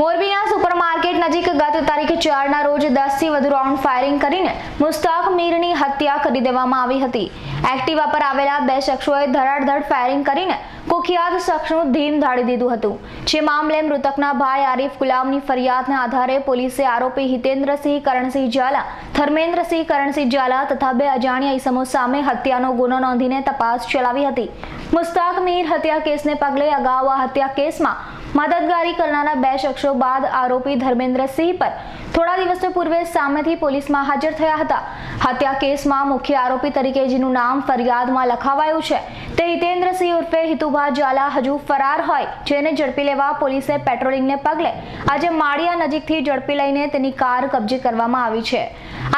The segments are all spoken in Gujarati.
મોરબીના સુપરમાર્કેટ નજીક ગત તારીખ ચારના રોજ દસથી વધુ રાઉન્ડ ફાયરિંગ કરીને મુસ્તાક મીરની હત્યા કરી દેવામાં આવી હતી. એક્ટિવા પર આવેલા બે શખ્સોએ ધડાધડ ફાયરિંગ કરીને કુખ્યાત શખ્સનું ધીમ ધાડી દીધું હતું. જે મામલે મૃતકના ભાઈ આરીફ ગુલામની ફરિયાદના આધારે પોલીસે આરોપી હિતેન્દ્રસિંહ કરણસિંહ ઝાલા, ધર્મેન્દ્રસિંહ કરણસિંહ ઝાલા તથા બે અજાણ્યા ઇસમો સામે હત્યાનો ગુનો નોંધીને તપાસ ચલાવી હતી. મુસ્તાક મીર હત્યા કેસને પગલે અગાઉ આ હત્યા કેસમાં મદદગારી કરનારા બે શખ્સો બાદ આરોપી ધર્મેન્દ્રસિંહ પર થોડા દિવસો પૂર્વે સામેથી પોલીસમાં હાજર થયા હતા. હત્યા કેસમાં મુખ્ય આરોપી તરીકે, જેનું નામ ફરિયાદમાં લખાવાયું છે તે હિતેન્દ્રસિંહ ઉર્ફે હિતુભા ઝાલા હજુ ફરાર હોય, જેને ઝડપી લેવા પોલીસે પેટ્રોલિંગને પગલે આજે માળિયા નજીકથી ઝડપી લઈને તેની કાર કબજે કરવામાં આવી છે.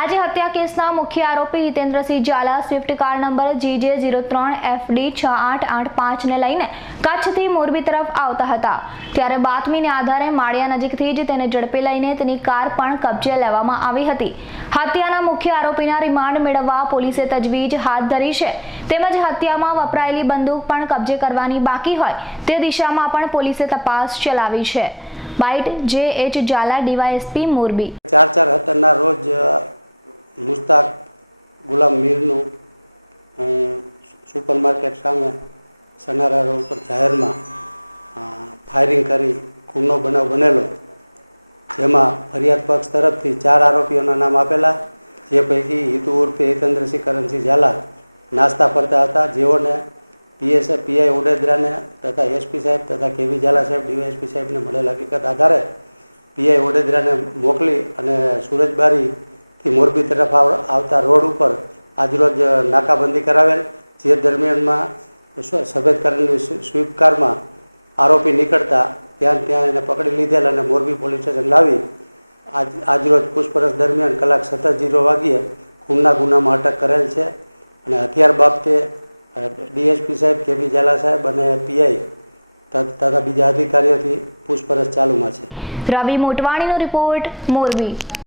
આજે હત્યા કેસના મુખ્ય આરોપી Hitendrasinh Zala Swift car number GJ zero ત્રણ એફડી છ આઠ આઠ પાંચને લઈને કચ્છથી મોરબી તરફ આવતા હતા. ત્યારે બાતમીને આધારે માળિયા નજીકથી જ તેને ઝડપી લઈને તેની કાર પણ કબજે લેવામાં આવી હતી. હત્યાના મુખ્ય આરોપીના રિમાન્ડ મેળવવા પોલીસે તજવીજ હાથ ધરી છે. તેમજ હત્યામાં વપરાયેલી બંદૂક પણ કબજે કરવાની બાકી હોય તે દિશામાં પણ પોલીસે તપાસ ચલાવી છે. બાઇટ જે એચ ઝાલા, ડીવાયએસપી મોરબી. ચાર ચાર સત્તરના રોજ મુસ્તાક ગુલામ મીરનું સુપરમાર્કેટ સામે સનારા રોડ ઉપર જાહેરમાં ફાયરિંગ કરી ખૂનનો બનાવ બનેલો. જેમાં ફરિયાદ પક્ષ તરફથી ચાર આરોપીઓના નામ આપેલા, જે પૈકી હિતુ ઉર્ફે હિતેન્દ્રસિંહ કરણસિંહ ઝાલા નાસ્તા ફરતા હતા. જેઓને પીએસએ, પીઆઈ ઓડેદરાને તથા એસપી સાહેબ તથા કેવી ઝાલા સાહેબ ડીવાયએસપી સાહેબને મળેલ હકીકત આધારે પીઆઈ ઓડેદરાને મોકલી અને સુરજબારીથી મોરબી તરફ આવતા રોડ ઉપર આજરોજ નાકાબંધી કરાવેલ, જે દરમિયાનમાં સફેદ કલરની સ્વીપકારમાં કારમાં આરોપી નીકળતા ત્યાં ત્યાં એને પકડી લીધેલ અને મોરબી પોલીસ સ્ટેશન લાવી આજ, આજરોજ પૂછપરછ દરમિયાન કલાક સત્તર જીરો વાગ્યે ખૂનના ગુનામાં અટક કરેલ છે અને હથિયાર બાબતે ડીએસપી સાહેબ કેબી ઝાલા સાહેબ અને પીઆઈ તથા બીજા અધિકારીઓથી પૂછપરછ ચાલુમાં છે. રવિ મોટવાણીનો રિપોર્ટ મોરબી.